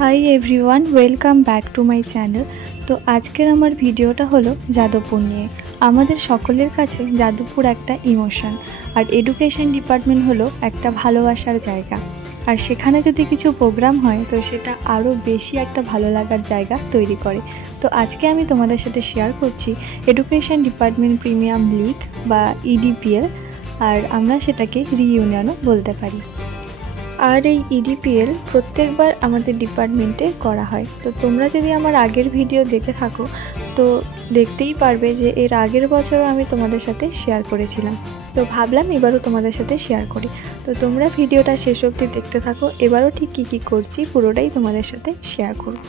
Hi everyone, welcome back to my channel. তো আজকের আমার ভিডিওটা হলো যাদবপুর নিয়ে। আমাদের সকলের কাছে যাদবপুর একটা ইমোশন, আর এডুকেশন ডিপার্টমেন্ট হলো একটা ভালোবাসার জায়গা। আর সেখানে যদি কিছু প্রোগ্রাম হয় তো সেটা আরও বেশি একটা ভালো লাগার জায়গা তৈরি করে। তো আজকে আমি তোমাদের সাথে শেয়ার করছি এডুকেশন ডিপার্টমেন্ট প্রিমিয়াম লিগ বা ইডিপিএল, আর আমরা সেটাকে রিইউনিয়নও বলতে পারি। আর এই ইডিপিএল প্রত্যেকবার আমাদের ডিপার্টমেন্টে করা হয়। তো তোমরা যদি আমার আগের ভিডিও দেখে থাকো তো দেখতেই পারবে যে এর আগের বছরও আমি তোমাদের সাথে শেয়ার করেছিলাম। তো ভাবলাম এবারও তোমাদের সাথে শেয়ার করি। তো তোমরা ভিডিওটা শেষ অবধি দেখতে থাকো, এবারও ঠিক কী করছি পুরোটাই তোমাদের সাথে শেয়ার করব।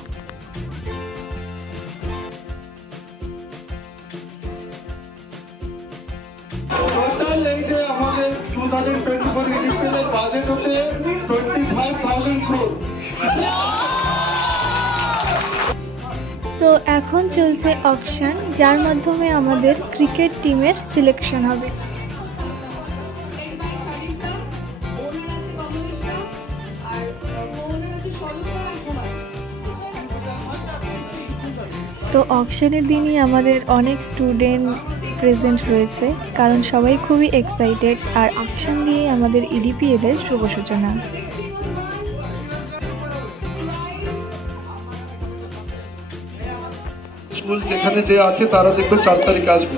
তো এখন চলছে অকশন, যার মাধ্যমে আমাদের ক্রিকেট টিমের সিলেকশন হবে। তো অকশনের দিনই আমাদের অনেক স্টুডেন্ট প্রেজেন্ট রয়েছে, কারণ সবাই খুবই এক্সাইটেড। আর অকশন দিয়ে আমাদের ইডিপিএল এর শুভ সূচনা। স্কুল যেখানে যে আছে তারা দেখবে 4 তারিখে আসবে,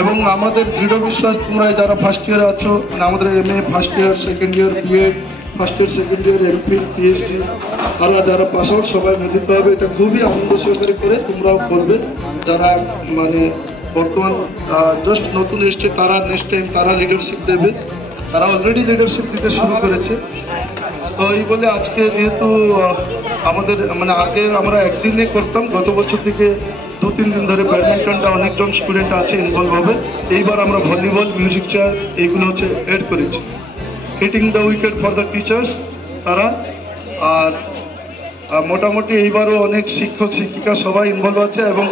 এবং আমাদের দৃঢ় বিশ্বাস তোমরা যারা ফার্স্ট ইয়ারে আছো, আমাদের MA first year, second year, B Ed first year, second year, MPhil, PhD আর যারা পাস আউট সবাই মিলিত হবে। এটা খুবই আনন্দ সহকারে করে তোমরাও করবে। যারা মানে বর্তমান জাস্ট নতুন এসছে তারা নেক্সট টাইম তারা লিডারশিপ দেবে, তারা অলরেডি লিডারশিপ দিতে শুরু করেছে। তো এই বলে আজকে যেহেতু আমাদের মানে আগে আমরা একদিনে করতাম, গত বছর থেকে 2-3 দিন ধরে ব্যাডমিন্টনটা অনেকজন স্টুডেন্ট আছে ইনভলভ হবে। এইবার আমরা ভলিবল, মিউজিক চেয়ার এইগুলো হচ্ছে এড করেছি। Hitting the wicket for the teachers তারা, আর মোটামুটি এইবারও অনেক শিক্ষক শিক্ষিকা সবাই ইনভলভ আছে। এবং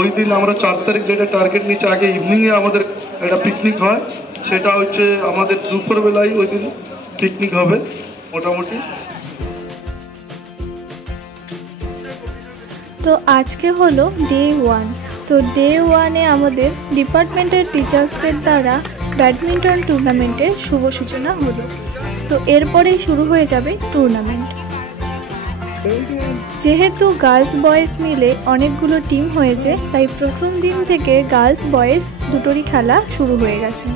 ওই দিন আমরা 4 তারিখ যেটা টার্গেট নিচে, আগে ইভিনিংয়ে আমাদের একটা পিকনিক হয়, সেটা হচ্ছে আমাদের দুপুরবেলায় ওই দিন পিকনিক হবে মোটামুটি। তো আজকে হলো ডে 1। তো ডে 1-এ আমাদের ডিপার্টমেন্টের টিচার্সদের দ্বারা ব্যাডমিন্টন টুর্নামেন্টের শুভ সূচনা হলো। তো এরপরেই শুরু হয়ে যাবে টুর্নামেন্ট। যেহেতু গার্লস বয়েজ মিলে অনেকগুলো টিম হয়েছে, তাই প্রথম দিন থেকে গার্লস বয়েজ দুটোরই খেলা শুরু হয়ে গেছে।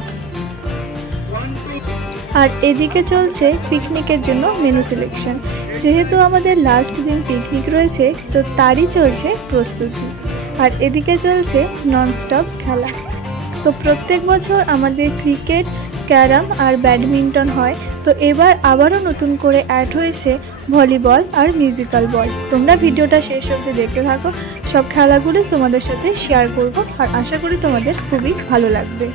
আর এদিকে চলছে পিকনিকের জন্য মেনু সিলেকশন। যেহেতু আমাদের লাস্ট দিন পিকনিক রয়েছে, তো তারই চলছে প্রস্তুতি। আর এদিকে চলছে ননস্টপ খেলা। তো প্রত্যেক বছর আমাদের ক্রিকেট, ক্যারাম আর ব্যাডমিন্টন হয়। তো এবার আবারও নতুন করে অ্যাড হয়েছে ভলিবল আর মিউজিক্যাল বল। তোমরা ভিডিওটা শেষ অবধি দেখতে থাকো, সব খেলাগুলি তোমাদের সাথে শেয়ার করব, আর আশা করি তোমাদের খুবই ভালো লাগবে।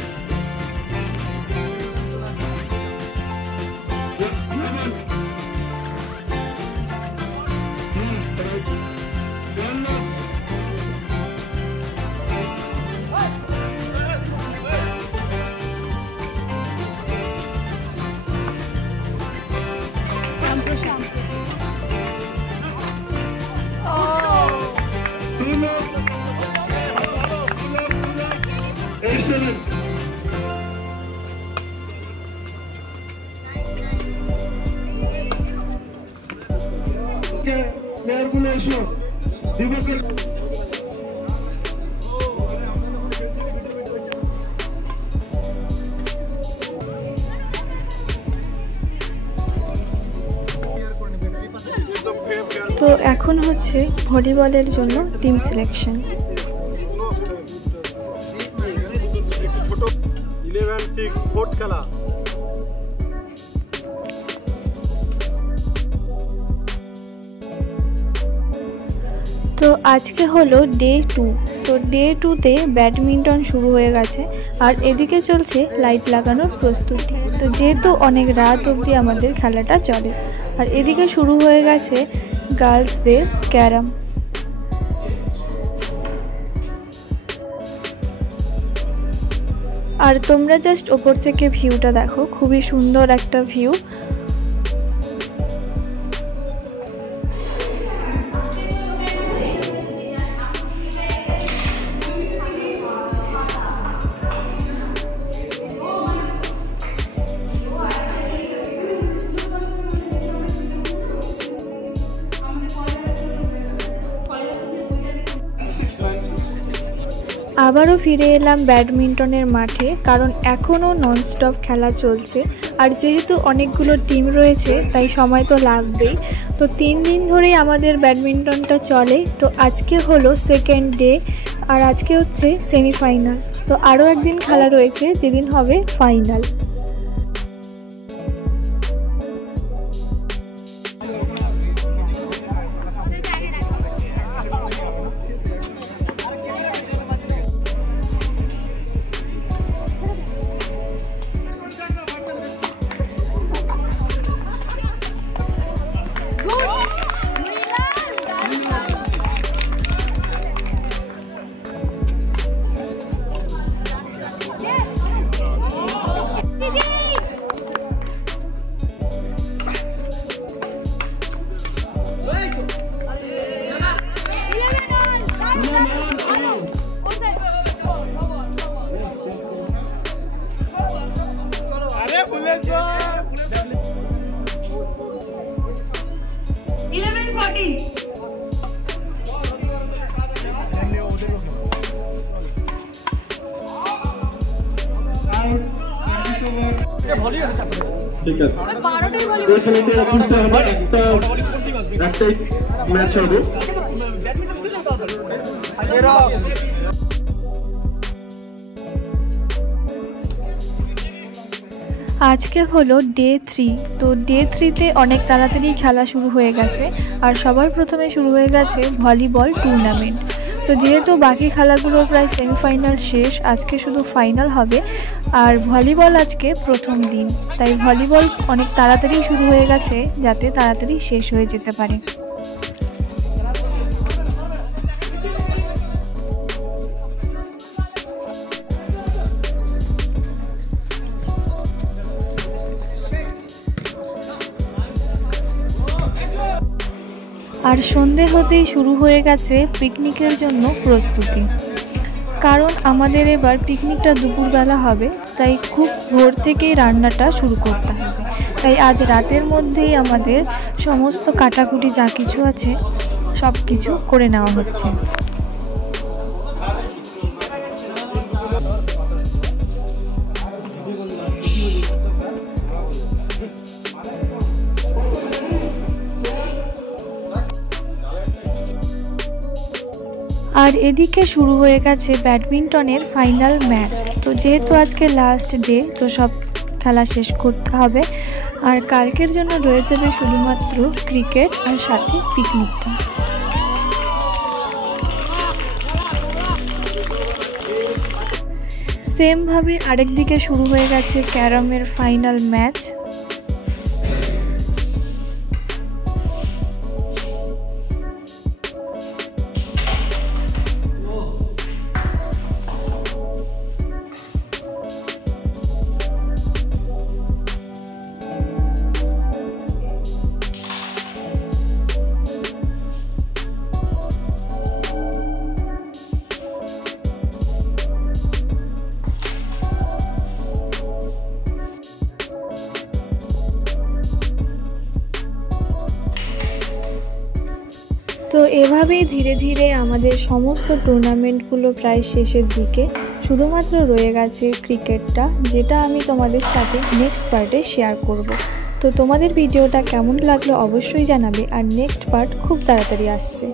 Excellent. Player গুলো এসো। দিবসের তো এখন হচ্ছে ভলিবলের জন্য টিম সিলেকশন। 11-6 ভোট খেলা। তো আজকে হলো ডে 2। তো ডে 2-তে ব্যাডমিন্টন শুরু হয়ে গেছে, আর এদিকে চলছে লাইট লাগানোর প্রস্তুতি। তো যেহেতু অনেক রাত অবধি আমাদের খেলাটা চলে। আর এদিকে শুরু হয়ে গেছে গার্লসদের ক্যারাম। আর তোমরা জাস্ট ওপর থেকে ভিউটা দেখো, খুবই সুন্দর একটা ভিউ। আবারও ফিরে এলাম ব্যাডমিন্টনের মাঠে, কারণ এখনও ননস্টপ খেলা চলছে। আর যেহেতু অনেকগুলো টিম রয়েছে তাই সময় তো লাগবেই। তো 3 দিন ধরেই আমাদের ব্যাডমিন্টনটা চলে। তো আজকে হলো সেকেন্ড ডে, আর আজকে হচ্ছে সেমিফাইনাল। তো আরও একদিন খেলা রয়েছে যেদিন হবে ফাইনাল। ঠিক আছে, একটাই ম্যাচ হবে। আজকে হলো ডে 3। তো ডে 3তে অনেক তাড়াতাড়ি খেলা শুরু হয়ে গেছে। আর সবার প্রথমে শুরু হয়ে গেছে ভলিবল টুর্নামেন্ট। তো যেহেতু বাকি খেলাগুলো প্রায় সেমিফাইনাল শেষ, আজকে শুধু ফাইনাল হবে। আর ভলিবল আজকে প্রথম দিন, তাই ভলিবল অনেক তাড়াতাড়ি শুরু হয়ে গেছে যাতে তাড়াতাড়ি শেষ হয়ে যেতে পারে। আর সন্ধে হতেই শুরু হয়ে গেছে পিকনিকের জন্য প্রস্তুতি। কারণ আমাদের এবার পিকনিকটা দুপুরবেলা হবে, তাই খুব ভোর থেকেই রান্নাটা শুরু করতে হবে। তাই আজ রাতের মধ্যেই আমাদের সমস্ত কাটাকুটি যা কিছু আছে সব কিছু করে নেওয়া হচ্ছে। আর এদিকে শুরু হয়ে গেছে ব্যাডমিন্টনের ফাইনাল ম্যাচ। তো যেহেতু আজকে লাস্ট ডে, তো সব খেলা শেষ করতে হবে। আর কালকের জন্য রয়ে যাবে শুধুমাত্র ক্রিকেট আর সাথে পিকনিকটা। সেমভাবে আরেকদিকে শুরু হয়ে গেছে ক্যারামের ফাইনাল ম্যাচ। তো এভাবেই ধীরে ধীরে আমাদের সমস্ত টুর্নামেন্টগুলো প্রায় শেষের দিকে। শুধুমাত্র রয়ে গেছে ক্রিকেটটা, যেটা আমি তোমাদের সাথে নেক্সট পার্টে শেয়ার করব। তো তোমাদের ভিডিওটা কেমন লাগলো অবশ্যই জানাবে। আর নেক্সট পার্ট খুব তাড়াতাড়ি আসছে।